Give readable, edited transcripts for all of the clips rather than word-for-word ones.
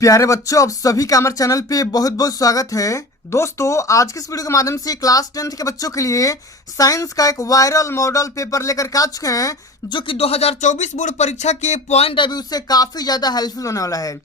प्यारे बच्चों, आप सभी का हमारे चैनल पे बहुत बहुत स्वागत है। दोस्तों, आज की इस वीडियो के माध्यम से क्लास 10th के बच्चों के लिए साइंस का एक वायरल मॉडल पेपर लेकर के आ चुके हैं, जो कि 2024 बोर्ड परीक्षा के पॉइंट ऑफ व्यू से काफी ज्यादा हेल्पफुल होने वाला है।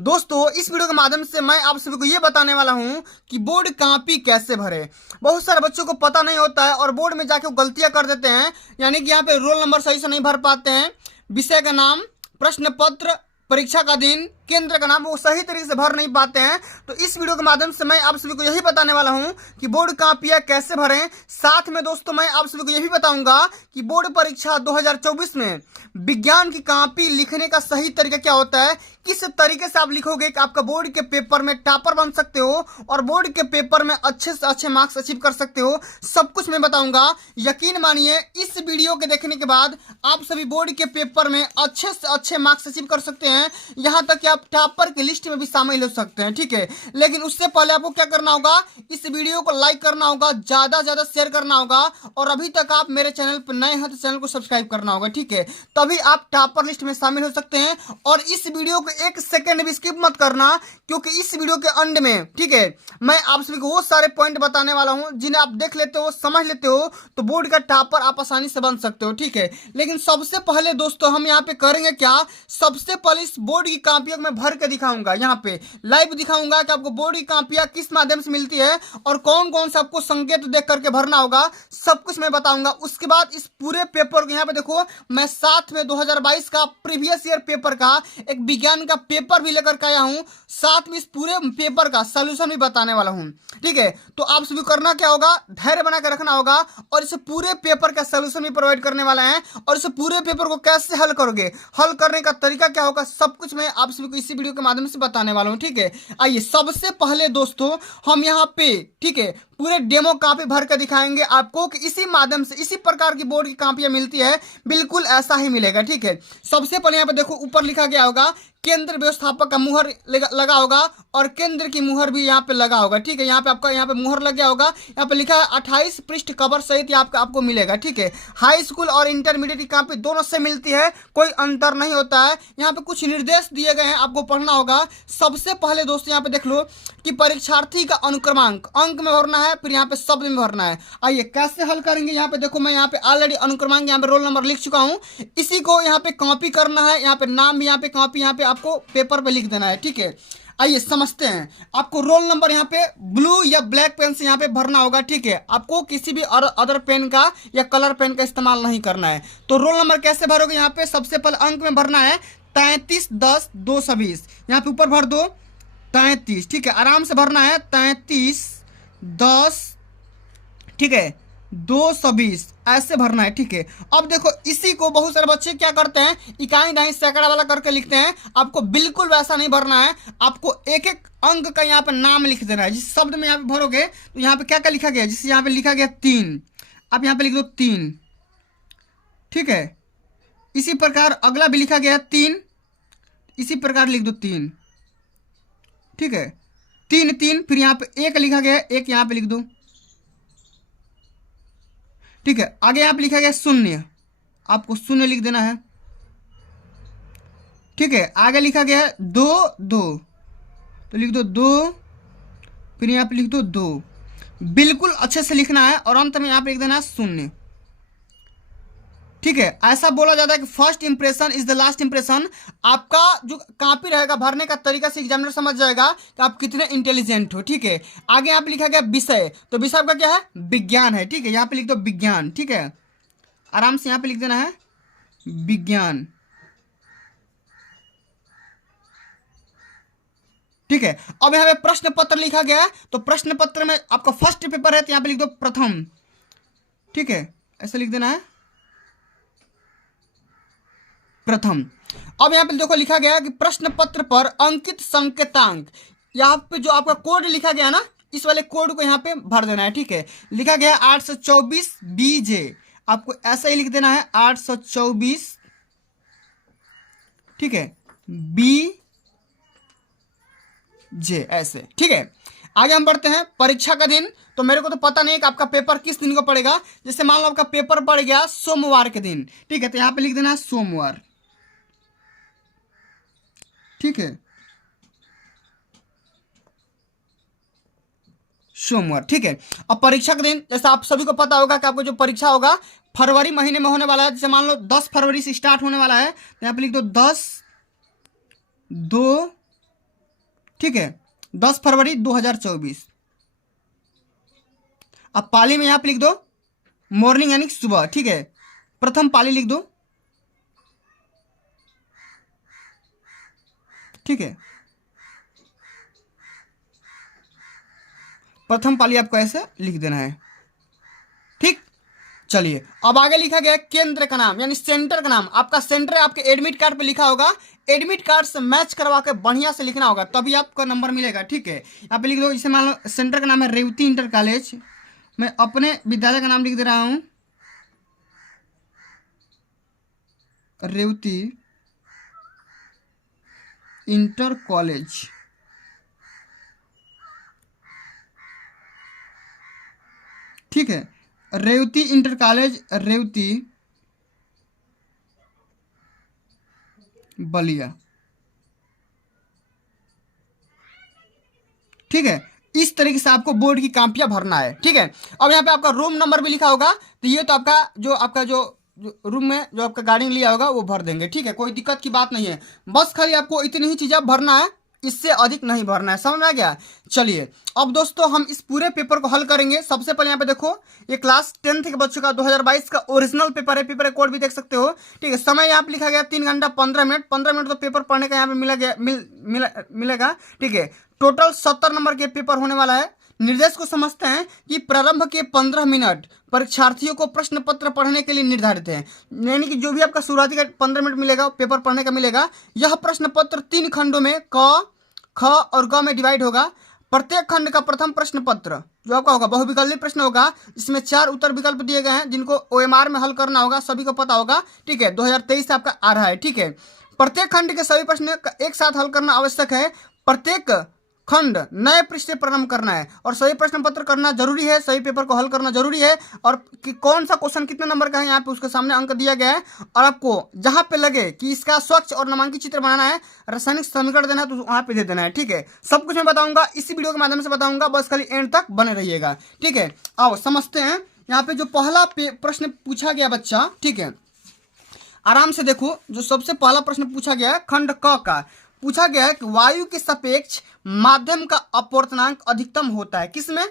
दोस्तों, इस वीडियो के माध्यम से मैं आप सभी को ये बताने वाला हूँ कि बोर्ड कॉपी कैसे भरे। बहुत सारे बच्चों को पता नहीं होता है और बोर्ड में जाके वो गलतियां कर देते हैं, यानी कि यहाँ पे रोल नंबर सही से नहीं भर पाते हैं, विषय का नाम, प्रश्न पत्र, परीक्षा का दिन, केंद्र का नाम वो सही तरीके से भर नहीं पाते हैं। तो इस वीडियो के माध्यम से मैं आप सभी को यही बताने वाला हूं कि बोर्ड कॉपियां कैसे भरें। साथ में दोस्तों, मैं आप सभी को यह भी बताऊंगा कि बोर्ड परीक्षा 2024 में विज्ञान की कॉपी लिखने का सही तरीका क्या होता है, किस तरीके से आप लिखोगे कि आपका बोर्ड के पेपर में टॉपर बन सकते हो और बोर्ड के पेपर में अच्छे से अच्छे मार्क्स अचीव कर सकते हो। सब कुछ मैं बताऊंगा। यकीन मानिए, इस वीडियो के देखने के बाद आप सभी बोर्ड के पेपर में अच्छे से अच्छे मार्क्स अचीव कर सकते हैं, यहां तक कि आप टॉपर की लिस्ट में भी शामिल हो सकते हैं। ठीक है, लेकिन उससे पहले आपको क्या करना होगा, इस वीडियो को लाइक करना होगा, ज्यादा ज्यादा शेयर करना होगा, और अभी तक आप मेरे चैनल पर नए हैं तो चैनल को सब्सक्राइब करना होगा। ठीक है, तभी आप टॉपर लिस्ट में शामिल हो सकते हैं। और इस वीडियो को एक सेकंड भी स्किप मत करना, क्योंकि इस वीडियो के अंत में, ठीक है, मैं आप सभी को वो सारे पॉइंट बताने वाला हूं जिन्हें आप देख लेते हो, समझ लेते हो, तो बोर्ड का टॉपर आप आसानी से बन सकते हो। ठीक है, लेकिन सबसे पहले दोस्तों हम यहाँ पे करेंगे क्या, सबसे पहले इस बोर्ड की कॉपियों में भर के दिखाऊंगा, यहाँ पे लाइव दिखाऊंगा कि आपको बोर्ड की कॉपियां किस माध्यम से मिलती है और कौन कौन सा आपको संकेत देख करके भरना होगा, सब कुछ मैं बताऊंगा। उसके बाद इस पूरे पेपर को यहाँ पे देखो, मैं साथ में 2022 का प्रीवियस ईयर पेपर का एक विज्ञान का पेपर भी लेकर के आया हूं, साथ में इस पूरे पेपर का सॉल्यूशन भी बताने वाला हूं। ठीक है, तो आप सभी करना क्या होगा, धैर्य बना कर रखना होगा और इस पूरे पेपर का सॉल्यूशन भी प्रोवाइड करने वाला है। और इस पूरे पेपर को कैसे हल करोगे, हल करने का तरीका क्या होगा, सब कुछ मैं आप सभी को इसी वीडियो के माध्यम से बताने वाला हूं। ठीक है, आइए सबसे पहले दोस्तों हम यहाँ पे, ठीक है, पूरे डेमो कॉपी भर कर दिखाएंगे आपको कि इसी माध्यम से इसी प्रकार की बोर्ड की कॉपियां मिलती है, बिल्कुल ऐसा ही मिलेगा। ठीक है, सबसे पहले यहाँ पे देखो, ऊपर लिखा गया होगा केंद्र व्यवस्थापक का मुहर लगा होगा और केंद्र की मुहर भी यहाँ पे लगा होगा। ठीक है, यहाँ पे आपका यहाँ पे मुहर लग गया होगा, यहाँ पे लिखा है 28 पृष्ठ कवर सहित आपको मिलेगा। ठीक है, हाई स्कूल और इंटरमीडिएट की कॉपी दोनों से मिलती है, कोई अंतर नहीं होता है। यहाँ पे कुछ निर्देश दिए गए हैं, आपको पढ़ना होगा। सबसे पहले दोस्तों यहाँ पे देख लो कि परीक्षार्थी का अनुक्रमांक अंक में भरना है, फिर यहाँ पे शब्द में भरना है। आइए कैसे हल करेंगे, यहाँ पे देखो, मैं यहाँ पे ऑलरेडी अनुक्रमांक, यहाँ पे रोल नंबर लिख चुका हूँ, इसी को यहाँ पे कॉपी करना है, यहाँ पे नाम भी यहाँ पे कॉपी, यहाँ पे आपको पेपर पे लिख देना है। ठीक है, आइए समझते हैं। आपको रोल नंबर यहाँ पे ब्लू या ब्लैक पेन से यहाँ पे भरना होगा। ठीक है, आपको किसी भी अदर पेन का या कलर पेन का इस्तेमाल नहीं करना है। तो रोल नंबर कैसे भरोगे, यहाँ पे सबसे पहले अंक में भरना है 33 10 220, यहाँ पे ऊपर भर दो 33। ठीक है, आराम से भरना है 33 10, ठीक है, 220, ऐसे भरना है। ठीक है, अब देखो इसी को बहुत सारे बच्चे क्या करते हैं, इकाई दहाई सैकड़ा वाला करके लिखते हैं। आपको बिल्कुल वैसा नहीं भरना है, आपको एक एक अंक का यहाँ पे नाम लिख देना है। जिस शब्द में यहाँ पे भरोगे तो यहाँ पे क्या क्या लिखा गया, जिससे यहाँ पे लिखा गया 3, आप यहाँ पे लिख दो 3। ठीक है, इसी प्रकार अगला भी लिखा गया 3, इसी प्रकार लिख दो 3। ठीक है, 3 3, फिर यहाँ पे एक लिखा गया, एक यहाँ पे लिख दो। ठीक है, आगे यहाँ पे लिखा गया 0, आपको 0 लिख देना है। ठीक है, आगे लिखा गया है 2 2, तो लिख दो 2, फिर यहाँ पे लिख दो 2, बिल्कुल अच्छे से लिखना है और अंत में यहाँ पे लिख देना है 0। ठीक है, ऐसा बोला जाता है कि first impression is the last impression. आपका जो कॉपी रहेगा भरने का तरीका से एग्जामिनर समझ जाएगा कि आप कितने इंटेलिजेंट हो। ठीक है, आगे यहाँ पे लिखा गया विषय, तो विषय आपका क्या है, विज्ञान है। ठीक है, यहाँ पे लिख दो विज्ञान। ठीक है, आराम से यहाँ पे लिख देना है विज्ञान। ठीक है, अब यहाँ पे प्रश्न पत्र लिखा गया है, तो प्रश्न पत्र में आपका फर्स्ट पेपर है, तो यहाँ पे लिख दो प्रथम। ठीक है, ऐसे लिख देना है प्रथम। अब यहाँ पे देखो लिखा गया है कि प्रश्न पत्र पर अंकित संकेतांक, यहाँ पे जो आपका कोड लिखा गया ना, इस वाले कोड को यहाँ पे भर देना है। ठीक है, लिखा गया है 824 BJ, आपको ऐसा ही लिख देना है 824, ठीक है, BJ ऐसे। ठीक है, आगे हम बढ़ते हैं। परीक्षा का दिन, तो मेरे को तो पता नहीं है कि आपका पेपर किस दिन को पड़ेगा। जैसे मान लो आपका पेपर पड़ गया सोमवार के दिन, ठीक है, तो यहाँ पे लिख देना है सोमवार। ठीक है, सोमवार, ठीक है। अब परीक्षा का दिन जैसा आप सभी को पता होगा कि आपको जो परीक्षा होगा फरवरी महीने में होने वाला है। जैसे मान लो 10 फरवरी से स्टार्ट होने वाला है, तो यहाँ पे लिख दो 10/2, ठीक है, 10 फरवरी 2024। अब पाली में यहाँ पे लिख दो मॉर्निंग यानी सुबह, ठीक है, प्रथम पाली लिख दो, ठीक है, प्रथम पाली आपको ऐसे लिख देना है, ठीक। चलिए अब आगे लिखा गया केंद्र का नाम यानी सेंटर का नाम। आपका सेंटर आपके एडमिट कार्ड पे लिखा होगा, एडमिट कार्ड से मैच करवा के बढ़िया से लिखना होगा, तभी आपको नंबर मिलेगा, ठीक है। यहाँ पे लिख दो, जैसे मान लो सेंटर का नाम है रेवती इंटर कॉलेज, मैं अपने विद्यालय का नाम लिख दे रहा हूँ रेवती इंटर कॉलेज, ठीक है, रेवती इंटर कॉलेज रेवती बलिया, ठीक है। इस तरीके से आपको बोर्ड की कॉपियां भरना है, ठीक है। अब यहाँ पे आपका रूम नंबर भी लिखा होगा, तो ये तो आपका जो रूम में जो आपका गार्डियन लिया होगा वो भर देंगे, ठीक है, कोई दिक्कत की बात नहीं है। बस खाली आपको इतनी ही चीज़ें भरना है, इससे अधिक नहीं भरना है, समझ में आ गया। चलिए अब दोस्तों हम इस पूरे पेपर को हल करेंगे। सबसे पहले यहाँ पे देखो, ये क्लास 10th के बच्चों का 2022 का ओरिजिनल पेपर है, पेपर कोड भी देख सकते हो, ठीक है। समय यहाँ पे लिखा गया 3 घंटा 15 मिनट, 15 मिनट तो पेपर पढ़ने का यहाँ पे मिलेगा, ठीक है। टोटल 70 नंबर के पेपर होने वाला है। निर्देश को समझते हैं कि प्रारंभ के 15 मिनट परीक्षार्थियों को प्रश्न पत्र पढ़ने के लिए निर्धारित है, यानी कि जो भी आपका शुरुआती का 15 मिनट मिलेगा पेपर पढ़ने का मिलेगा। यह प्रश्न पत्र 3 खंडों में क, ख और ग में डिवाइड होगा। प्रत्येक खंड का प्रथम प्रश्न पत्र जो आपका होगा बहुविकल्पी प्रश्न होगा, इसमें 4 उत्तर विकल्प दिए गए हैं जिनको OMR में हल करना होगा, सभी को पता होगा, ठीक है। 2023 से आपका आ रहा है, ठीक है। प्रत्येक खंड के सभी प्रश्न एक साथ हल करना आवश्यक है। प्रत्येक खंड नए पृष्ठ से प्रारंभ करना है और सही प्रश्न पत्र करना जरूरी है, सही पेपर को हल करना जरूरी है। और कि कौन सा क्वेश्चन कितने नंबर का है यहाँ पे उसके सामने अंक दिया गया है, और आपको जहां पे लगे कि इसका स्वच्छ और नामांकित चित्र बनाना है, रासायनिक समीकरण देना है, तो वहां पे दे देना है, ठीक है। सब कुछ मैं बताऊंगा, इसी वीडियो के माध्यम से बताऊंगा, बस खाली एंड तक बने रहिएगा, ठीक है। आओ समझते हैं। यहाँ पे जो पहला प्रश्न पूछा गया बच्चा, ठीक है, आराम से देखो। जो सबसे पहला प्रश्न पूछा गया है खंड क का, पूछा गया है कि वायु के सापेक्ष माध्यम का अपवर्तनांक अधिकतम होता है किसमें?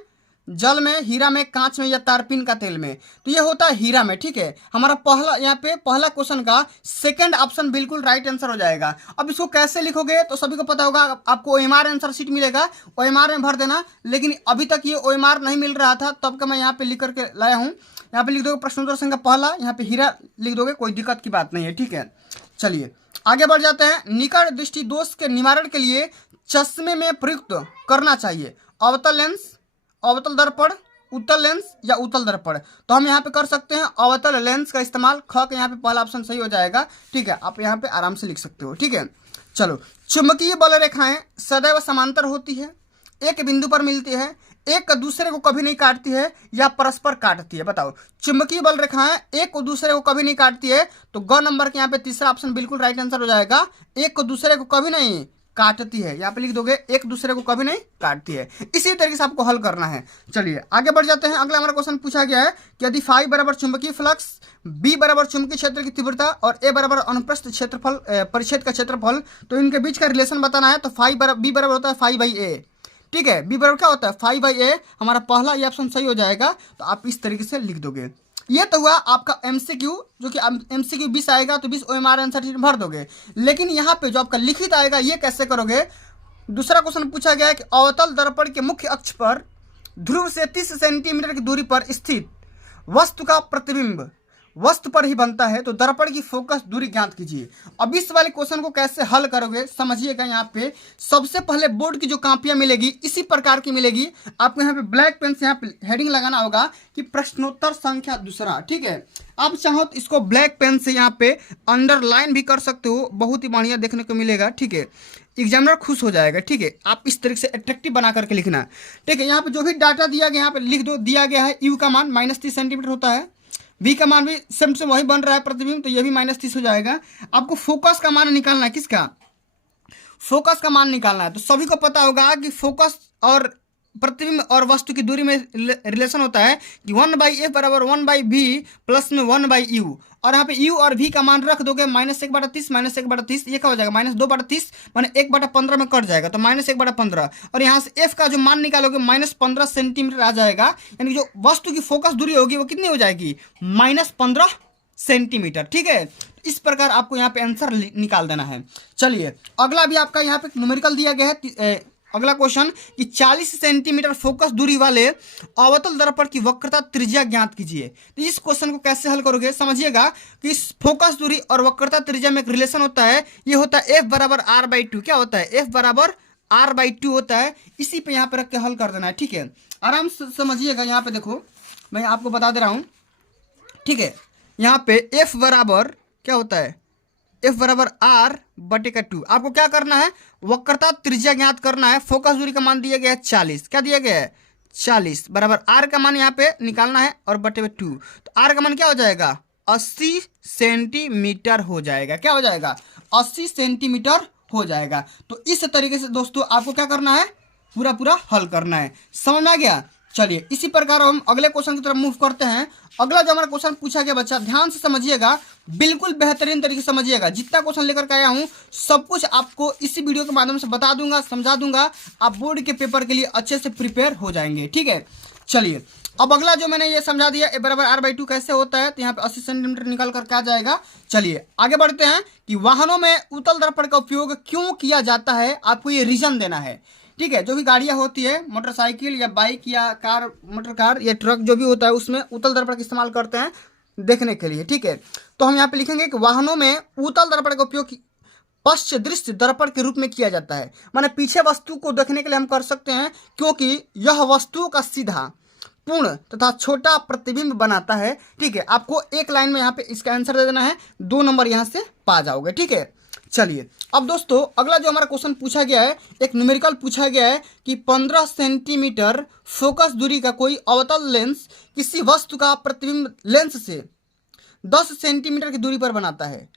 जल में, हीरा में, कांच में या तारपीन का तेल में? तो ये होता है हीरा में, ठीक है। हमारा पहला यहाँ पे पहला क्वेश्चन का सेकंड ऑप्शन बिल्कुल राइट आंसर हो जाएगा। अब इसको कैसे लिखोगे तो सभी को पता होगा, आपको OMR आंसर शीट मिलेगा, OMR में भर देना। लेकिन अभी तक ये OMR नहीं मिल रहा था, तब का मैं यहाँ पे लिख करके लाया हूँ। यहाँ पे लिख दोगे प्रश्नोत्तर संख्या पहला, यहाँ पे हीरा लिख दोगे, कोई दिक्कत की बात नहीं है, ठीक है। चलिए आगे बढ़ जाते हैं। निकट दृष्टि दोष के निवारण के लिए चश्मे में प्रयुक्त करना चाहिए अवतल लेंस, अवतल दर्पण, उत्तल लेंस या उत्तल दर्पण? तो हम यहाँ पे कर सकते हैं अवतल लेंस का इस्तेमाल। ख का यहाँ पे पहला ऑप्शन सही हो जाएगा, ठीक है। आप यहाँ पे आराम से लिख सकते हो, ठीक है। चलो, चुंबकीय बल रेखाएं सदैव समांतर होती है, एक बिंदु पर मिलती है, एक दूसरे को कभी नहीं काटती है या परस्पर काटती है? बताओ। चुंबकीय बल रेखाएं एक को दूसरे को कभी नहीं काटती है, तो ग नंबर के यहाँ पे तीसरा ऑप्शन बिल्कुल राइट आंसर हो जाएगा। एक को दूसरे को कभी नहीं काटती है, यहाँ पे लिख दोगे एक दूसरे को कभी नहीं काटती है। इसी तरीके से आपको हल करना है। चलिए आगे बढ़ जाते हैं। अगला हमारा क्वेश्चन पूछा गया है कि यदि φ बराबर चुंबकीय फ्लक्स, B बराबर चुंबकीय क्षेत्र की तीव्रता और A बराबर अनुप्रस्थ क्षेत्रफल परिच्छेद का क्षेत्रफल, तो इनके बीच का रिलेशन बताना है। तो B बराबर होता है φ/a, ठीक है। B बराबर क्या होता है? φ/a। हमारा पहला ये ऑप्शन सही हो जाएगा, तो आप इस तरीके से लिख दोगे। ये तो हुआ आपका MCQ, जो कि MCQ 20 आएगा तो 20 OMR आंसर शीट भर दोगे। लेकिन यहाँ पे जो आपका लिखित आएगा ये कैसे करोगे? दूसरा क्वेश्चन पूछा गया है कि अवतल दर्पण के मुख्य अक्ष पर ध्रुव से 30 सेंटीमीटर की दूरी पर स्थित वस्तु का प्रतिबिंब वस्तु पर ही बनता है, तो दर्पण की फोकस दूरी ज्ञात कीजिए। अब इस वाले क्वेश्चन को कैसे हल करोगे समझिएगा। यहाँ पे सबसे पहले बोर्ड की जो कॉपियां मिलेगी इसी प्रकार की मिलेगी। आपको यहाँ पे ब्लैक पेन से यहाँ पे हेडिंग लगाना होगा कि प्रश्नोत्तर संख्या दूसरा, ठीक है। आप चाहो तो इसको ब्लैक पेन से यहाँ पे अंडरलाइन भी कर सकते हो, बहुत ही बढ़िया देखने को मिलेगा, ठीक है। एग्जामिनर खुश हो जाएगा, ठीक है। आप इस तरीके से अट्रैक्टिव बना करके लिखना, ठीक है। यहाँ पे जो भी डाटा दिया गया यहाँ पे लिख दो। दिया गया है U का मान -30 सेंटीमीटर होता है, V का मान भी सेम से वही बन रहा है प्रतिबिंब, तो ये भी -30 हो जाएगा। आपको फोकस का मान निकालना है। किसका? फोकस का मान निकालना है। तो सभी को पता होगा कि फोकस और प्रतिबिंब और वस्तु की दूरी में रिलेशन होता है कि 1/f बराबर 1/v प्लस में 1/u, और यहाँ पे u और v का मान रख दोगे -1/30 -1/30, ये क्या हो जाएगा -2/30, माने 1/15 में कट जाएगा तो -1/15, और यहाँ से f का जो मान निकालोगे -15 सेंटीमीटर आ जाएगा, यानी जो वस्तु की फोकस दूरी होगी वो कितनी हो जाएगी -15 सेंटीमीटर। ठीक है, इस प्रकार आपको यहाँ पे आंसर निकाल देना है। चलिए अगला भी आपका यहाँ पे न्यूमेरिकल दिया गया है। अगला क्वेश्चन कि 40 सेंटीमीटर फोकस दूरी वाले अवतल दर्पण की वक्रता त्रिज्या ज्ञात कीजिए। तो इस क्वेश्चन को कैसे हल करोगे, समझिएगा कि इस फोकस दूरी और वक्रता त्रिज्या में एक रिलेशन होता है, ये होता है f बराबर r/2। क्या होता है f बराबर r/2 होता है, इसी पे यहाँ पे रख के हल कर देना है। ठीक है, आराम से समझिएगा। यहाँ पे देखो मैं आपको बता दे रहा हूँ। ठीक है, यहाँ पे f बराबर क्या होता है f बराबर r/2। आपको क्या करना है, वक्रता त्रिज्या ज्ञात करना है। फोकस दूरी का मान दिया गया है 40। क्या दिया गया है 40 बराबर r का मान यहाँ पे निकालना है और बटे 2, तो r का मान क्या हो जाएगा 80 सेंटीमीटर हो जाएगा। क्या हो जाएगा 80 सेंटीमीटर हो जाएगा। तो इस तरीके से दोस्तों आपको क्या करना है, पूरा हल करना है। समझ में आ गया। चलिए इसी प्रकार हम अगले क्वेश्चन की तरफ मूव करते हैं। अगला जो हमारा क्वेश्चन पूछा गया बच्चा, ध्यान से समझिएगा, बिल्कुल बेहतरीन तरीके से समझिएगा। जितना क्वेश्चन लेकर के आया हूँ सब कुछ आपको इसी वीडियो के माध्यम से बता दूंगा, समझा दूंगा। आप बोर्ड के पेपर के लिए अच्छे से प्रिपेयर हो जाएंगे। ठीक है, चलिए अब अगला जो मैंने ये समझा दिया a बराबर r/2 कैसे होता है, तो यहाँ पे 80 सेंटीमीटर निकल कर क्या जाएगा। चलिए आगे बढ़ते हैं कि वाहनों में उत्तल दर्पण का उपयोग क्यों किया जाता है, आपको ये रीजन देना है। ठीक है, जो भी गाड़ियाँ होती है, मोटरसाइकिल या बाइक या कार, मोटर कार या ट्रक जो भी होता है, उसमें उत्तल दर्पण का इस्तेमाल करते हैं देखने के लिए। ठीक है, तो हम यहाँ पे लिखेंगे कि वाहनों में उत्तल दर्पण का उपयोग पश्च दृश्य दर्पण के रूप में किया जाता है। माने पीछे वस्तु को देखने के लिए हम कर सकते हैं, क्योंकि यह वस्तुओं का सीधा, पूर्ण तथा छोटा प्रतिबिंब बनाता है। ठीक है, आपको एक लाइन में यहाँ पे इसका आंसर दे देना है, 2 नंबर यहाँ से पा जाओगे। ठीक है, चलिए अब दोस्तों अगला जो हमारा क्वेश्चन पूछा गया है, एक न्यूमेरिकल पूछा गया है कि 15 सेंटीमीटर फोकस दूरी का कोई अवतल लेंस किसी वस्तु का प्रतिबिंब लेंस से 10 सेंटीमीटर की दूरी पर बनाता है।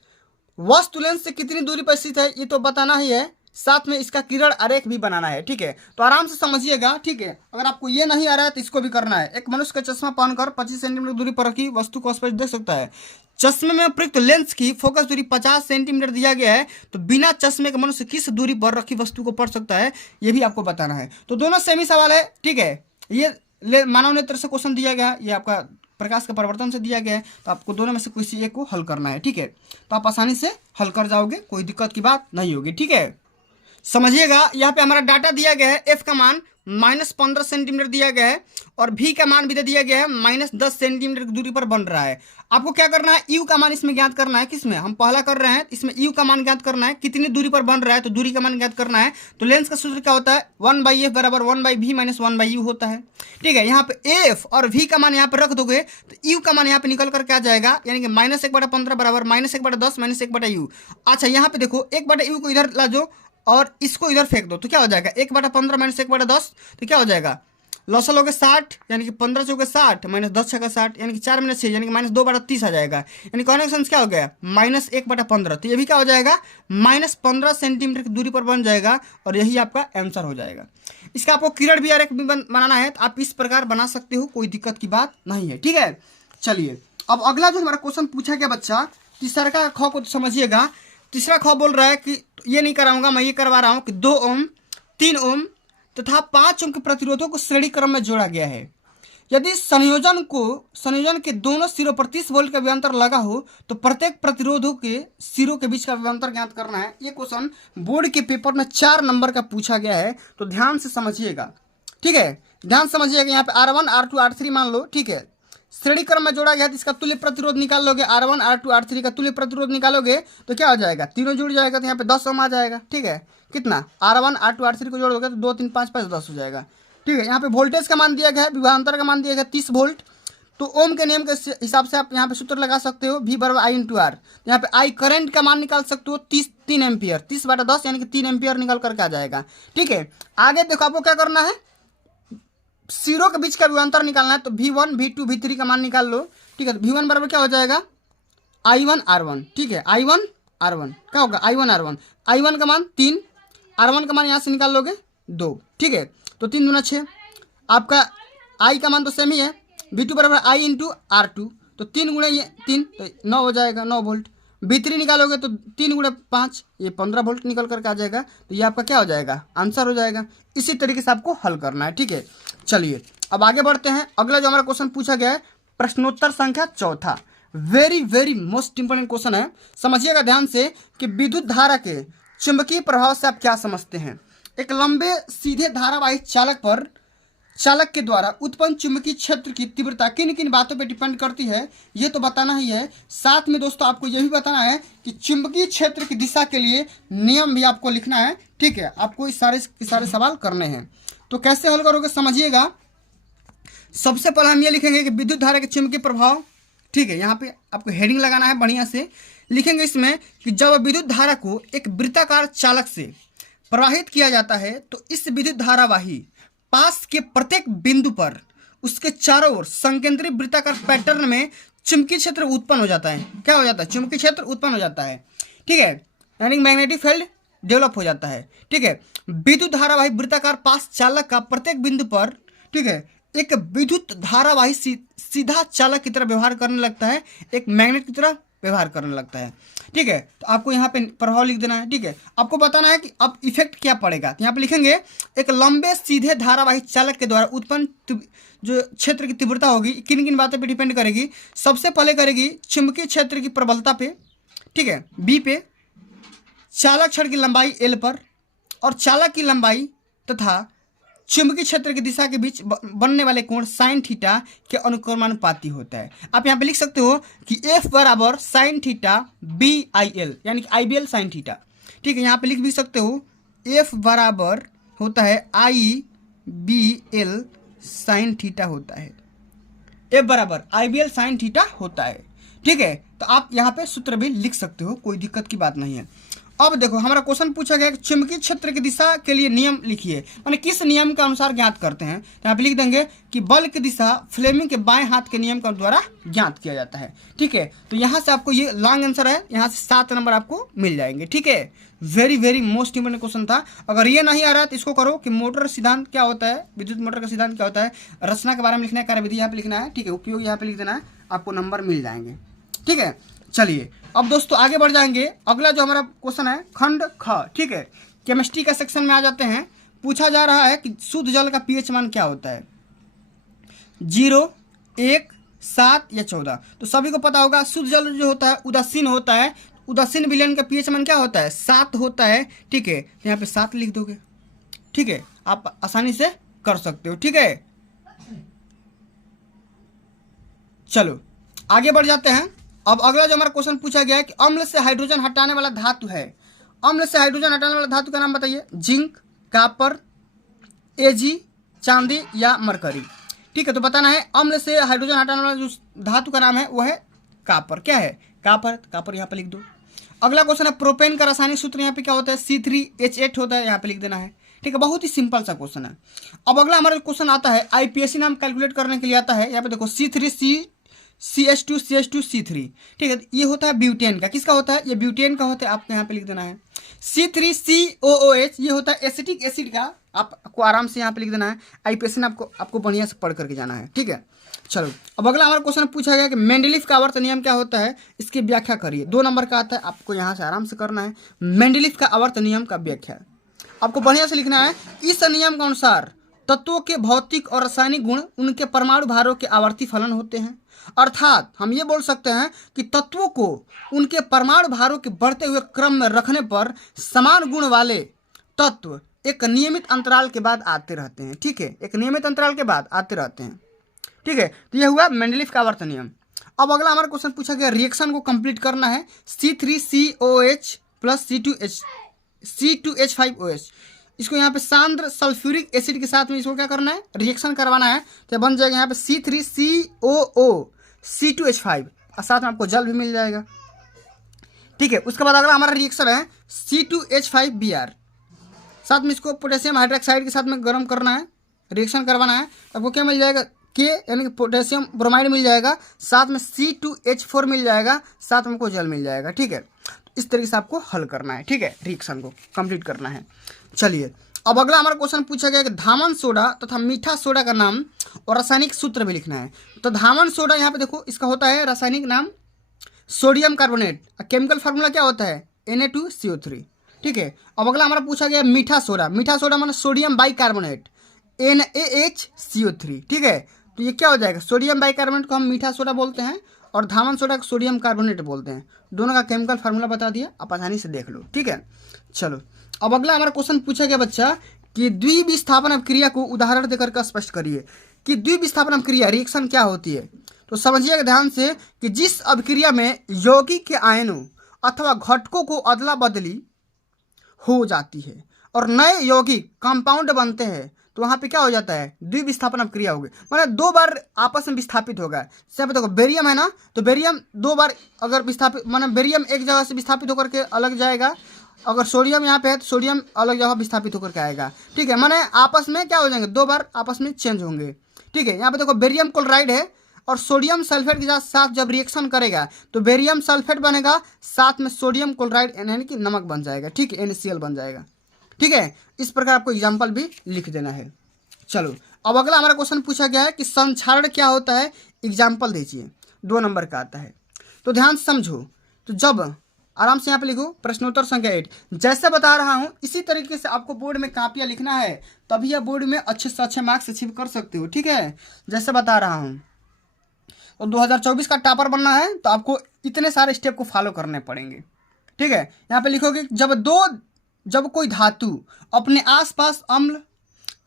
वस्तु लेंस से कितनी दूरी पर स्थित है ये तो बताना ही है, साथ में इसका किरण आरेख भी बनाना है। ठीक है, तो आराम से समझिएगा। ठीक है, अगर आपको ये नहीं आ रहा है तो इसको भी करना है। एक मनुष्य का चश्मा पहनकर 25 सेंटीमीटर दूरी पर रखी वस्तु को स्पष्ट देख सकता है। चश्मे में प्रयुक्त लेंस की फोकस दूरी 50 सेंटीमीटर दिया गया है, तो बिना चश्मे के मनुष्य किस दूरी पर रखी वस्तु को पढ़ सकता है, ये भी आपको बताना है। तो दोनों सेम ही सवाल है। ठीक है, ये मानव नेत्र से क्वेश्चन दिया गया है, ये आपका प्रकाश के परिवर्तन से दिया गया है, तो आपको दोनों में से किसी एक को हल करना है। ठीक है, तो आप आसानी से हल कर जाओगे, कोई दिक्कत की बात नहीं होगी। ठीक है, समझिएगा। यहाँ पे हमारा डाटा दिया गया है, f का मान -15 सेंटीमीटर दिया गया है और v का मान भी दे दिया गया है, -10 सेंटीमीटर की दूरी पर बन रहा है। आपको क्या करना है, u का मान इसमें ज्ञात करना है। किसमें हम पहला कर रहे हैं, इसमें u का मान ज्ञात करना है, कितनी दूरी पर बन रहा है, तो दूरी का मान ज्ञात करना है। तो लेंस का सूत्र क्या होता है, 1/f बराबर 1/v माइनस 1/u होता है। ठीक है, यहाँ पे f और v का मान यहाँ पे रख दोगे तो u का मान यहाँ पे निकल कर क्या जाएगा, यानी कि -1/15 बराबर -1/10 माइनस 1/u। अच्छा यहाँ पे देखो 1/u को इधर ला दो और इसको इधर फेंक दो, तो क्या हो जाएगा 1/15 माइनस 1/10, तो क्या हो जाएगा लौसल हो गए 60, यानी कि 15 से हो गए 60 माइनस 10 छः 60, यानी कि 4 में 6, यानी कि -2/30 आ जाएगा। यानी कॉन्वेक्शन क्या हो गया -1/15, तो ये भी क्या हो जाएगा -15 सेंटीमीटर की दूरी पर बन जाएगा और यही आपका आंसर हो जाएगा। इसका आपको किरण भी आरेख भी बनाना है, तो आप इस प्रकार बना सकते हो, कोई दिक्कत की बात नहीं है। ठीक है, चलिए अब अगला जो हमारा क्वेश्चन पूछा गया बच्चा, तीसरा का ख को समझिएगा। तीसरा ख बोल रहा है कि ये नहीं कराऊंगा, मैं ये करवा रहा हूँ कि 2 ओम 3 ओम तथा 5 ओम के प्रतिरोधों को श्रेणी क्रम में जोड़ा गया है। यदि संयोजन के दोनों सिरों पर 30 वोल्ट का विभवांतर लगा हो तो प्रत्येक प्रतिरोधों के सिरों के बीच का विभवांतर ज्ञात करना है। ये क्वेश्चन बोर्ड के पेपर में 4 नंबर का पूछा गया है, तो ध्यान से समझिएगा। ठीक है, ध्यान समझिएगा। यहाँ पे R1 R2 R3 मान लो। ठीक है, श्रेणी क्रम में जोड़ा गया तो इसका तुल्य प्रतिरोध निकाल लोगे, R1 R2 R3 का तुल्य प्रतिरोध निकालोगे तो क्या हो जाएगा, तीनों जुड़ जाएगा, तो यहाँ पे 10 ओम आ जाएगा। ठीक है, कितना R1 R2 R3 को जोड़ोगे तो 2 3 5 5 10 हो जाएगा। ठीक है, यहाँ पे वोल्टेज का मान दिया गया है, विभवांतर का मान दिया गया 30 वोल्ट। तो ओम के नियम के हिसाब से आप यहाँ पे सूत्र लगा सकते हो, V बराबर I × R। यहाँ पे I करंट का मान निकाल सकते हो 3 एम्पियर, 30/10 यानी कि 3 एम्पियर निकल करके आ जाएगा। ठीक है, आगे देखो आपको क्या करना है, सिरों के बीच का विभवांतर निकालना है, तो V1 V2 V3 का मान निकाल लो। ठीक है, तो V1 बराबर क्या हो जाएगा I1 R1। ठीक है, I1 R1 क्या होगा I1 R1, I1 का मान 3, R1 का मान यहाँ से निकाल लोगे 2। ठीक है, तो 3 दूना 6, आपका आई का मान तो सेम ही है, V2 बराबर आई इंटू R2, तो 3 गुणे ये 3 तो 9 हो जाएगा, 9 वोल्ट। V3 निकालोगे तो 3 गुणे 5 ये 15 वोल्ट निकल करके आ जाएगा, तो ये आपका क्या हो जाएगा, आंसर हो जाएगा। इसी तरीके से आपको हल करना है, ठीक है। चलिए अब आगे बढ़ते हैं। अगला जो हमारा क्वेश्चन पूछा गया है प्रश्नोत्तर संख्या चौथा, very very most important question है, समझिएगा ध्यान से कि विद्युत धारा के चुंबकीय प्रभाव से आप क्या समझते हैं। एक लंबे सीधे धारावाही चालक के द्वारा उत्पन्न चुंबकीय क्षेत्र की तीव्रता किन किन बातों पर डिपेंड करती है, ये तो बताना ही है। साथ में दोस्तों आपको यह भी बताना है कि चुंबकीय क्षेत्र की दिशा के लिए नियम भी आपको लिखना है, ठीक है। आपको इस सारे सवाल करने हैं, तो कैसे हल करोगे समझिएगा। सबसे पहले हम ये लिखेंगे कि विद्युत धारा के चुंबकीय प्रभाव, ठीक है। यहाँ पे आपको हेडिंग लगाना है, बढ़िया से लिखेंगे इसमें कि जब विद्युत धारा को एक वृत्ताकार चालक से प्रवाहित किया जाता है तो इस विद्युत धारावाही पास के प्रत्येक बिंदु पर उसके चारों ओर संकेंद्रित वृत्ताकार पैटर्न में चुंबकीय क्षेत्र उत्पन्न हो जाता है। क्या हो जाता है, चुंबकीय क्षेत्र उत्पन्न हो जाता है, ठीक है, यानी मैग्नेटिक फील्ड डेवलप हो जाता है, ठीक है। विद्युत धारावाही वृत्ताकार पास चालक का प्रत्येक बिंदु पर, ठीक है, एक विद्युत धारावाही सीधा चालक की तरह व्यवहार करने लगता है, एक मैग्नेट की तरह व्यवहार करने लगता है, ठीक है। तो आपको यहाँ पे प्रभाव लिख देना है, ठीक है। आपको बताना है कि अब इफेक्ट क्या पड़ेगा, तो यहाँ पे लिखेंगे एक लंबे सीधे धारावाही चालक के द्वारा उत्पन्न जो क्षेत्र की तीव्रता होगी किन किन बातों पे डिपेंड करेगी। सबसे पहले करेगी चुंबकीय क्षेत्र की प्रबलता पे, ठीक है, बी पे, चालक छड़ की लंबाई एल पर, और चालक की लंबाई तथा चुंबकीय क्षेत्र की दिशा के बीच बनने वाले कोण साइन थीटा के अनुक्रमानुपाती होता है। आप यहाँ पे लिख सकते हो कि F बराबर साइन थीटा BIL, यानी कि IBL साइन थीटा, ठीक है। यहाँ पे लिख भी सकते हो F बराबर होता है IBL साइन थीटा होता है, F बराबर IBL साइन थीटा होता है, ठीक है। तो आप यहाँ पे सूत्र भी लिख सकते हो, कोई दिक्कत की बात नहीं है। अब देखो हमारा क्वेश्चन पूछा गया कि चुंबकीय क्षेत्र की दिशा के लिए नियम लिखिए, माने किस नियम के अनुसार ज्ञात करते हैं। तो यहाँ पे लिख देंगे कि बल की दिशा फ्लेमिंग के बाएं हाथ के नियम के द्वारा ज्ञात किया जाता है, ठीक है। तो यहाँ से आपको ये लॉन्ग आंसर है, यहाँ से 7 नंबर आपको मिल जाएंगे, ठीक है। Very very most important question था। अगर ये नहीं आ रहा है तो इसको करो कि मोटर सिद्धांत क्या होता है, विद्युत मोटर का सिद्धांत क्या होता है, रचना के बारे में लिखना है, कार्यविधि यहाँ पे लिखना है, ठीक है, उपयोग यहाँ पे लिख देना है, आपको नंबर मिल जाएंगे, ठीक है। चलिए अब दोस्तों आगे बढ़ जाएंगे। अगला जो हमारा क्वेश्चन है खंड ख, ठीक है, केमिस्ट्री का सेक्शन में आ जाते हैं। पूछा जा रहा है कि शुद्ध जल का पीएच मान क्या होता है, 0, 1, 7 या 14। तो सभी को पता होगा शुद्ध जल जो होता है उदासीन होता है, उदासीन विलयन का पीएच मान क्या होता है, 7 होता है, ठीक है। तो यहाँ पे 7 लिख दोगे, ठीक है, आप आसानी से कर सकते हो, ठीक है। चलो आगे बढ़ जाते हैं। अब अगला जो हमारा क्वेश्चन पूछा गया है कि अम्ल से हाइड्रोजन हटाने वाला धातु है, अम्ल से हाइड्रोजन हटाने वाला धातु का नाम बताइए। जिंक, कापर, एजी, चांदी या मरकरी, ठीक है। तो बताना है अम्ल से हाइड्रोजन हटाने वाला जो धातु का नाम है वह है कापर। क्या है, कापर, कापर यहाँ पे लिख दो। अगला क्वेश्चन है प्रोपेन का रासायनिक सूत्र यहाँ पे क्या होता है, C3H8 होता है, यहाँ पे लिख देना है, ठीक है। बहुत ही सिंपल सा क्वेश्चन है। अब अगला हमारा क्वेश्चन आता है IPSC नाम कैलकुलेट करने के लिए आता है। यहाँ पे देखो C3CH2CH2C3, ठीक है। ये होता है ब्यूटेन का, किसका होता है, ये ब्यूटेन का होता है, आपको यहाँ पे लिख देना है। C3COOH ये होता है एसिटिक एसिड का, आपको आराम से यहाँ पे लिख देना है। IPSC ने आपको बढ़िया से पढ़ करके जाना है, ठीक है। चलो अब अगला हमारा क्वेश्चन पूछा गया कि मेंडलीफ का आवर्त नियम क्या होता है, इसकी व्याख्या करिए। 2 नंबर का आता है, आपको यहाँ से आराम से करना है। मेंडलीफ का आवर्त नियम का व्याख्या आपको बढ़िया से लिखना है। इस नियम के अनुसार तत्वों के भौतिक और रासायनिक गुण उनके परमाणु भारों के आवर्ती फलन होते हैं। अर्थात हम ये बोल सकते हैं कि तत्वों को उनके परमाणु भारों के बढ़ते हुए क्रम में रखने पर समान गुण वाले तत्व एक नियमित अंतराल के बाद आते रहते हैं, ठीक है, एक नियमित अंतराल के बाद आते रहते हैं, ठीक है। तो यह हुआ मेंडलीफ का आवर्त नियम। अब अगला हमारा क्वेश्चन पूछा गया रिएक्शन को कंप्लीट करना है। C3COH प्लस C2H5OH, इसको यहाँ पे सांद्र सल्फ्यूरिक एसिड के साथ में इसको क्या करना है, रिएक्शन करवाना है। तो बन जाएगा यहाँ पे C3COO C2H5 और साथ में आपको जल भी मिल जाएगा, ठीक है। उसके बाद अगला हमारा रिएक्शन है C2H5Br, साथ में इसको पोटेशियम हाइड्रोक्साइड के साथ में गर्म करना है, रिएक्शन करवाना है। आपको क्या मिल जाएगा, K यानी कि पोटेशियम ब्रोमाइड मिल जाएगा, साथ में C2H4 मिल जाएगा, साथ में हमको जल मिल जाएगा, ठीक है। इस तरीके से आपको हल करना है, ठीक है, रिएक्शन को कंप्लीट करना है। चलिए अब अगला हमारा क्वेश्चन पूछा गया कि धामन सोडा तथा मीठा सोडा का नाम और रासायनिक सूत्र भी लिखना है। तो धामन सोडा यहाँ पे देखो इसका होता है रासायनिक नाम सोडियम कार्बोनेट, केमिकल फार्मूला क्या होता है Na2CO3। ठीक है। अब अगला हमारा पूछा गया मीठा सोडा, मीठा सोडा मतलब सोडियम बाइकार्बोनेट NaHCO3। ठीक है। तो ये क्या हो जाएगा, सोडियम बाइकार्बोनेट को हम मीठा सोडा बोलते हैं और धामन सोडा को सोडियम कार्बोनेट बोलते हैं। दोनों का केमिकल फार्मूला बता दिया, आप आसानी से देख लो। ठीक है। चलो अब अगला हमारा क्वेश्चन पूछा गया बच्चा कि द्विविस्थापन अभिक्रिया को उदाहरण देकर के स्पष्ट करिए कि द्विविस्थापन अभिक्रिया रिएक्शन क्या होती है। तो समझिएगा ध्यान से कि जिस अभिक्रिया में यौगिक के आयनों अथवा घटकों को अदला बदली हो जाती है और नए यौगिक कंपाउंड बनते हैं तो वहाँ पे क्या हो जाता है, द्विविस्थापन अभिक्रिया होगी। मतलब दो बार आपस में विस्थापित होगा। जैसे देखो बेरियम है ना, तो बेरियम दो बार अगर विस्थापित, मतलब बेरियम एक जगह से विस्थापित होकर के अलग जाएगा, अगर सोडियम यहाँ पे है तो सोडियम अलग जगह विस्थापित होकर के आएगा। ठीक है। माने आपस में क्या हो जाएंगे, दो बार आपस में चेंज होंगे। ठीक है। यहाँ पे देखो बेरियम क्लोराइड है और सोडियम सल्फेट के साथ जब रिएक्शन करेगा तो बेरियम सल्फेट बनेगा, साथ में सोडियम क्लोराइड यानी कि नमक बन जाएगा। ठीक है, NaCl बन जाएगा। ठीक है। इस प्रकार आपको एग्जाम्पल भी लिख देना है। चलो अब अगला हमारा क्वेश्चन पूछा गया है कि संक्षारण क्या होता है, एग्जाम्पल दीजिए। 2 नंबर का आता है, तो ध्यान से समझो। तो जब आराम से यहाँ पे लिखो प्रश्नोत्तर संख्या 8, जैसे बता रहा हूँ इसी तरीके से आपको बोर्ड में कापियाँ लिखना है, तभी आप बोर्ड में अच्छे से अच्छे मार्क्स अचीव कर सकते हो। ठीक है, जैसे बता रहा हूँ। तो 2024 का टॉपर बनना है तो आपको इतने सारे स्टेप को फॉलो करने पड़ेंगे। ठीक है। यहाँ पे लिखोगे जब कोई धातु अपने आसपास अम्ल,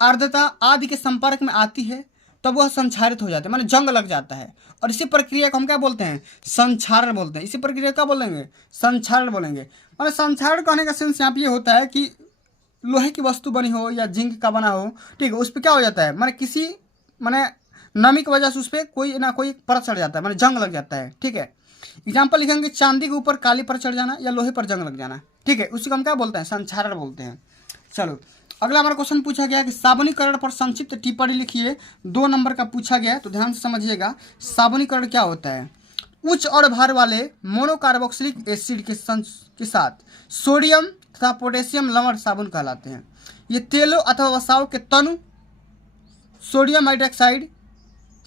आर्द्रता आदि के संपर्क में आती है तब वह संक्षारित हो जाता है, माने जंग लग जाता है। और इसी प्रक्रिया को हम क्या बोलते हैं, संक्षारण बोलते हैं। इसी प्रक्रिया क्या बोलेंगे, संक्षारण बोलेंगे। माने संक्षारण कहने का सेंस यहाँ पे ये होता है कि लोहे की वस्तु बनी हो या जिंक का बना हो, ठीक है, उस पर क्या हो जाता है, माने नमी की वजह से उस पर कोई ना कोई परत चढ़ जाता है, माने जंग लग जाता है। ठीक है। एग्जाम्पल लिखेंगे, चांदी के ऊपर काली परत चढ़ जाना या लोहे पर जंग लग जाना। ठीक है, उसी को हम क्या बोलते हैं, संक्षारण बोलते हैं। चलो अगला हमारा क्वेश्चन पूछा गया कि साबुनीकरण पर संक्षिप्त टिप्पणी लिखिए। 2 नंबर का पूछा गया, तो ध्यान से समझिएगा। साबुनीकरण क्या होता है, उच्च और भार वाले मोनोकार्बोक्सिलिक एसिड के साथ सोडियम तथा पोटेशियम लवण साबुन कहलाते हैं। ये तेलों अथवा वसाओं के तनु सोडियम हाइड्रोक्साइड,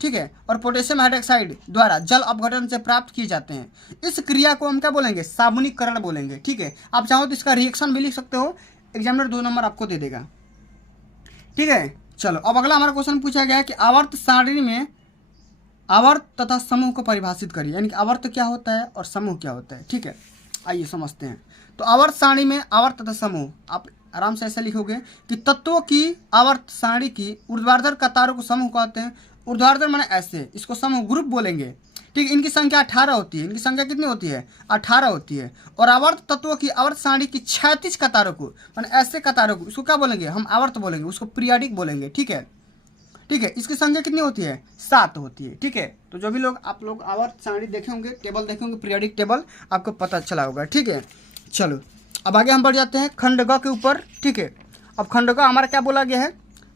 ठीक है, और पोटेशियम हाइड्रोक्साइड द्वारा जल अपघटन से प्राप्त किए जाते हैं। इस क्रिया को हम क्या बोलेंगे, साबुनीकरण बोलेंगे। ठीक है। आप चाहो तो इसका रिएक्शन भी लिख सकते हो, एग्जामिनर 2 नंबर आपको दे देगा। ठीक है। चलो अब अगला हमारा क्वेश्चन पूछा गया कि आवर्त सारणी में आवर्त तथा समूह को परिभाषित करिए, यानी कि आवर्त क्या होता है और समूह क्या होता है। ठीक है, आइए समझते हैं। तो आवर्त सारणी में आवर्त तथा समूह, आप आराम से ऐसे लिखोगे कि तत्वों की आवर्त सारणी की ऊर्ध्वाधर कतारों को समूह कहते हैं। ऊर्ध्वाधर माने ऐसे, इसको समूह ग्रुप बोलेंगे। ठीक, इनकी संख्या 18 होती है। इनकी संख्या कितनी होती है, 18 होती है। और आवर्त तत्वों की आवर्त सारणी की क्षैतिज कतारों को, माने ऐसे कतारों को, इसको क्या बोलेंगे, हम आवर्त बोलेंगे, उसको पीरियाडिक बोलेंगे। ठीक है। ठीक है, इसकी संख्या कितनी होती है, 7 होती है। ठीक है। तो जो भी लोग आप लोग आवर्त सारणी देखे होंगे, टेबल देखे होंगे, पीरियाडिक टेबल, आपको पता चला होगा। ठीक है। चलो अब आगे हम बढ़ जाते हैं खंड ग के ऊपर। ठीक है। अब खंड ग हमारा क्या बोला गया है,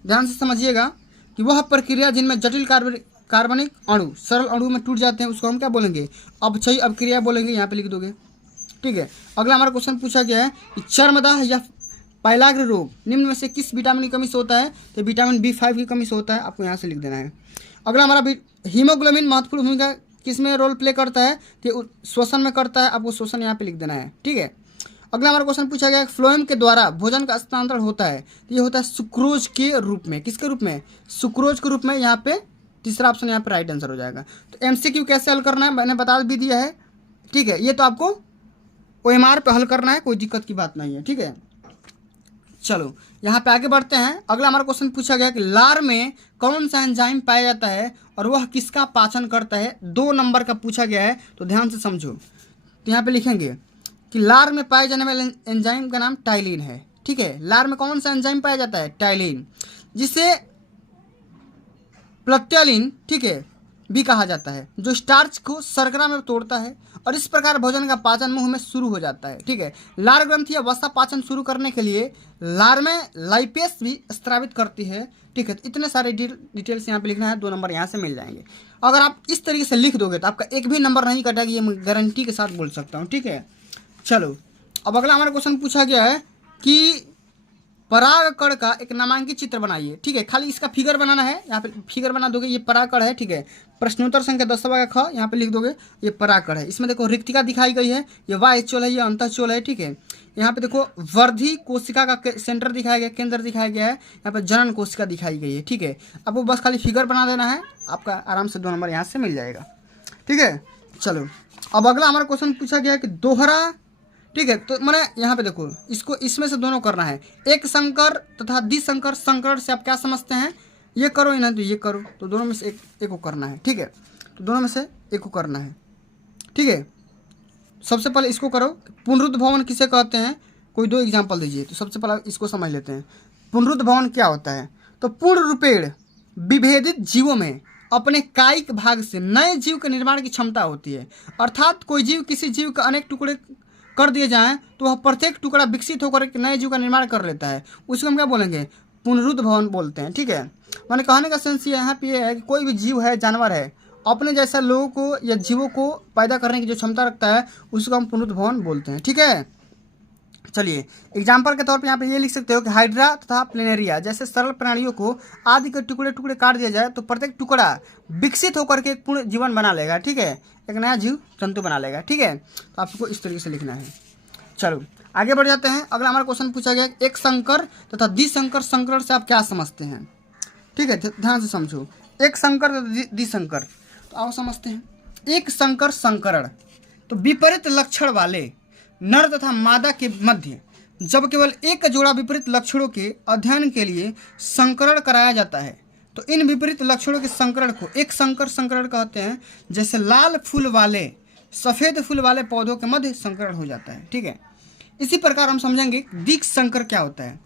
ध्यान से समझिएगा कि वह प्रक्रिया जिनमें जटिल कार्बनिक अणु सरल अणु में टूट जाते हैं उसको हम क्या बोलेंगे, अपक्षयी अभिक्रिया बोलेंगे। यहाँ पे लिख दोगे। ठीक है। अगला हमारा क्वेश्चन पूछा गया है कि चर्मदाह या पाइलाग्र रोग निम्न में से किस विटामिन की कमी से होता है, तो विटामिन B5 की कमी से होता है। आपको यहाँ से लिख देना है। अगला हमारा हीमोग्लोबिन महत्वपूर्ण भूमिका किस में रोल प्ले करता है, तो श्वसन में करता है। आपको श्वसन यहाँ पे लिख देना है। ठीक है। अगला हमारा क्वेश्चन पूछा गया फ्लोएम के द्वारा भोजन का स्थानांतरण होता है, तो ये होता है सुक्रोज के रूप में। किसके रूप में, सुक्रोज के रूप में। यहाँ पे तीसरा ऑप्शन यहाँ पे राइट आंसर हो जाएगा। तो MCQ कैसे हल करना है मैंने बता भी दिया है। ठीक है, ये तो आपको OMR पे हल करना है, कोई दिक्कत की बात नहीं है। ठीक है। चलो यहाँ पे आगे बढ़ते हैं। अगला हमारा क्वेश्चन पूछा गया कि लार में कौन सा एंजाइम पाया जाता है और वह किसका पाचन करता है। 2 नंबर का पूछा गया है, तो ध्यान से समझो। तो यहाँ पे लिखेंगे कि लार में पाए जाने वाले एंजाइम का नाम टाइलिन है। ठीक है। लार में कौन सा एंजाइम पाया जाता है, टाइलिन, जिसे प्लत्यालिन, ठीक है, भी कहा जाता है, जो स्टार्च को शर्करा में तोड़ता है और इस प्रकार भोजन का पाचन मुंह में शुरू हो जाता है। ठीक है। लार ग्रंथि या वसा पाचन शुरू करने के लिए लार में लाइपेस भी स्रावित करती है। ठीक है। इतने सारे डिटेल्स यहाँ पे लिखना है, 2 नंबर यहाँ से मिल जाएंगे। अगर आप इस तरीके से लिख दोगे तो आपका एक भी नंबर नहीं कटेगा, ये मैं गारंटी के साथ बोल सकता हूँ। ठीक है। चलो अब अगला हमारा क्वेश्चन पूछा गया है कि परागकण का एक नामांकित चित्र बनाइए। ठीक है, खाली इसका फिगर बनाना है, यहाँ पे फिगर बना दोगे, ये परागकण है। ठीक है, प्रश्नोत्तर संख्या 10वां का ख यहाँ पे लिख दोगे, ये परागकण है। इसमें देखो रिक्तिका दिखाई गई है, ये वाह्यचोल है, ये अंतःचोल है। ठीक है, यहाँ पे देखो वर्धी कोशिका का सेंटर दिखाया गया, केंद्र दिखाया गया है, यहाँ पे जनन कोशिका दिखाई गई है। ठीक है, आपको बस खाली फिगर बना देना है, आपका आराम से 2 नंबर यहाँ से मिल जाएगा। ठीक है, चलो अब अगला हमारा क्वेश्चन पूछा गया है कि दोहरा। ठीक है, तो मैंने यहाँ पे देखो इसको इसमें से दोनों करना है, एक संकर तथा द्विसंकर संकरण से आप क्या समझते हैं, ये करो या तो ये करो, तो दोनों में से एक को करना है। ठीक है, तो दोनों में से एक को करना है। ठीक है, सबसे पहले इसको करो, पुनरुद्ध भवन किसे कहते हैं, कोई 2 एग्जाम्पल दीजिए। तो सबसे पहले इसको समझ लेते हैं, पुनरुद्ध भवन क्या होता है। तो पूर्ण रूपेण विभेदित जीवों में अपने कायिक भाग से नए जीव के निर्माण की क्षमता होती है, अर्थात कोई जीव किसी जीव का अनेक टुकड़े कर दिए जाएं तो वह प्रत्येक टुकड़ा विकसित होकर एक नए जीव का निर्माण कर लेता है, उसको हम क्या बोलेंगे, पुनरुद्ध भवन बोलते हैं। ठीक है, मैंने कहने का सेंस यहाँ पे है कि कोई भी जीव है, जानवर है, अपने जैसा लोगों को या जीवों को पैदा करने की जो क्षमता रखता है उसको हम पुनरुद्ध भवन बोलते हैं। ठीक है, चलिए एग्जाम्पल के तौर पे यहाँ पे ये लिख सकते हो कि हाइड्रा तथा प्लेनेरिया जैसे सरल प्राणियों को आदि के टुकड़े टुकड़े काट दिया जाए तो प्रत्येक टुकड़ा विकसित होकर के एक पूर्ण जीवन बना लेगा। ठीक है, एक नया जीव जंतु बना लेगा। ठीक है, तो आपको इस तरीके से लिखना है। चलो आगे बढ़ जाते हैं। अगला हमारा क्वेश्चन पूछा गया एक संकर तथा द्विसंकर संकरण से आप क्या समझते हैं। ठीक है, ध्यान से समझो, एक संकर तथा द्विसंकर, तो आओ समझते हैं। एक संकर संकरण तो विपरीत लक्षण वाले नर तथा मादा के मध्य जब केवल एक जोड़ा विपरीत लक्षणों के अध्ययन के लिए संकरण कराया जाता है तो इन विपरीत लक्षणों के संकरण को एक संकर संकरण कहते हैं। जैसे लाल फूल वाले सफ़ेद फूल वाले पौधों के मध्य संकरण हो जाता है। ठीक है, इसी प्रकार हम समझेंगे द्विक संकर क्या होता है।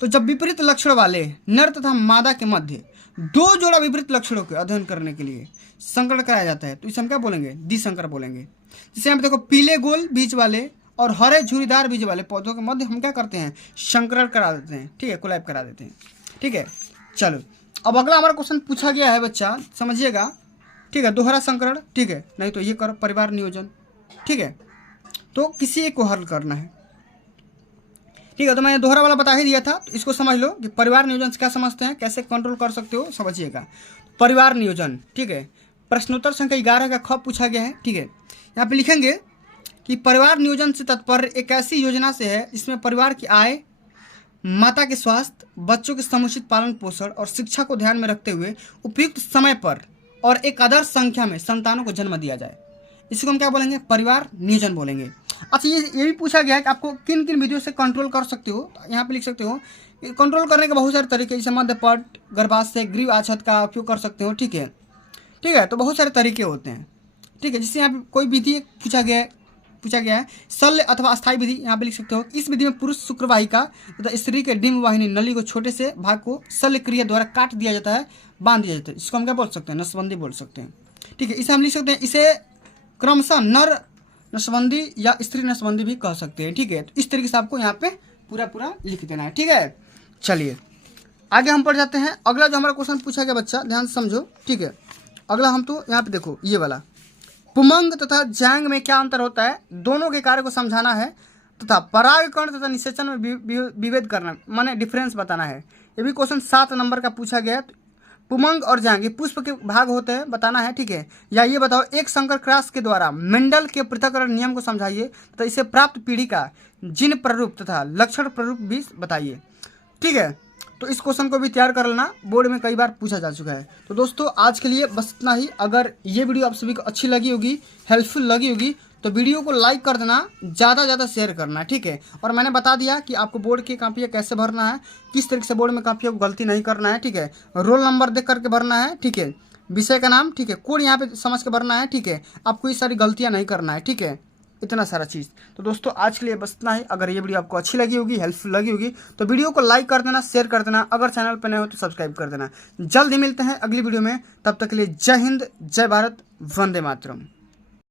तो जब विपरीत लक्षण वाले नर तथा मादा के मध्य 2 जोड़ा विपरीत लक्षणों के अध्ययन करने के लिए संकरण कराया जाता है तो इसे हम क्या बोलेंगे, द्विसंकर बोलेंगे। जैसे हम देखो पीले गोल बीज वाले और हरे झुरीदार बीज वाले पौधों के मध्य हम क्या करते हैं, संकरण करा देते हैं। ठीक है, कोलैब करा देते हैं। ठीक है, चलो अब अगला हमारा क्वेश्चन पूछा गया है बच्चा, समझिएगा। ठीक है, दोहरा संकरण, ठीक है, नहीं तो ये करो परिवार नियोजन। ठीक है, तो किसी एक को हल करना है। ठीक है, तो मैंने दोहरा वाला बता ही दिया था, तो इसको समझ लो कि परिवार नियोजन से क्या समझते हैं, कैसे कंट्रोल कर सकते हो, समझिएगा। परिवार नियोजन, ठीक है, प्रश्नोत्तर संख्या 11 का ख पूछा गया है। ठीक है, यहाँ पे लिखेंगे कि परिवार नियोजन से तात्पर्य एक ऐसी योजना से है जिसमें परिवार की आय, माता के स्वास्थ्य, बच्चों के समुचित पालन पोषण और शिक्षा को ध्यान में रखते हुए उपयुक्त समय पर और एक आदर्श संख्या में संतानों को जन्म दिया जाए। इसको हम क्या बोलेंगे, परिवार नियोजन बोलेंगे। अच्छा, ये भी पूछा गया है कि आपको किन किन विधियों से कंट्रोल कर सकते हो, तो यहाँ पे लिख सकते हो कंट्रोल करने के बहुत सारे तरीके, जैसे मध्यपट, गर्भाशय, ग्रीव आच्छाद का उपयोग कर सकते हो। ठीक है, ठीक है, तो बहुत सारे तरीके होते हैं। ठीक है, जिससे यहाँ पे कोई विधि पूछा गया है शल्य अथवा अस्थायी विधि, यहाँ पे लिख सकते हो। इस विधि में पुरुष शुक्रवाहिका तथा स्त्री के डिम्ब वाहिनी नली को छोटे से भाग को शल्य क्रिया द्वारा काट दिया जाता है, बांध दिया जाता है। इसको हम क्या बोल सकते हैं, नसबंदी बोल सकते हैं। ठीक है, इसे हम लिख सकते हैं, इसे क्रमशः नर नसबंदी या स्त्री नसबंदी भी कह सकते हैं। ठीक है, तो इस तरीके से आपको यहाँ पे पूरा लिख देना है। ठीक है, चलिए आगे हम पढ़ जाते हैं। अगला जो हमारा क्वेश्चन पूछा गया बच्चा, ध्यान से समझो। ठीक है, अगला हम तो यहाँ पे देखो ये वाला पुमंग तथा जैंग में क्या अंतर होता है, दोनों के कार्य को समझाना है तथा परागकण तथा निषेचन में विभेद करना, माने डिफरेंस बताना है। ये भी क्वेश्चन 7 नंबर का पूछा गया। पुमंग और जैंग ये पुष्प के भाग होते हैं, बताना है। ठीक है, या ये बताओ एक संकर क्रॉस के द्वारा मेंडल के पृथक्करण नियम को समझाइए तथा इसे प्राप्त पीढ़ी का जीन प्ररूप तथा लक्षण प्ररूप भी बताइए। ठीक है, तो इस क्वेश्चन को भी तैयार कर लेना, बोर्ड में कई बार पूछा जा चुका है। तो दोस्तों आज के लिए बस इतना ही। अगर ये वीडियो आप सभी को अच्छी लगी होगी, हेल्पफुल लगी होगी, तो वीडियो को लाइक कर देना, ज़्यादा शेयर करना। ठीक है, और मैंने बता दिया कि आपको बोर्ड की कापियाँ कैसे भरना है, किस तरीके से बोर्ड में कापियों को गलती नहीं करना है। ठीक है, रोल नंबर देख करके भरना है। ठीक है, विषय का नाम, ठीक है, कोड यहाँ पे समझ के भरना है। ठीक है, आपको ये सारी गलतियाँ नहीं करना है। ठीक है, इतना सारा चीज़। तो दोस्तों आज के लिए बस इतना ही। अगर ये वीडियो आपको अच्छी लगी होगी, हेल्पफुल लगी होगी, तो वीडियो को लाइक कर देना, शेयर कर देना। अगर चैनल पर नए हो तो सब्सक्राइब कर देना। जल्द ही मिलते हैं अगली वीडियो में, तब तक के लिए जय हिंद, जय भारत, वंदे मातरम।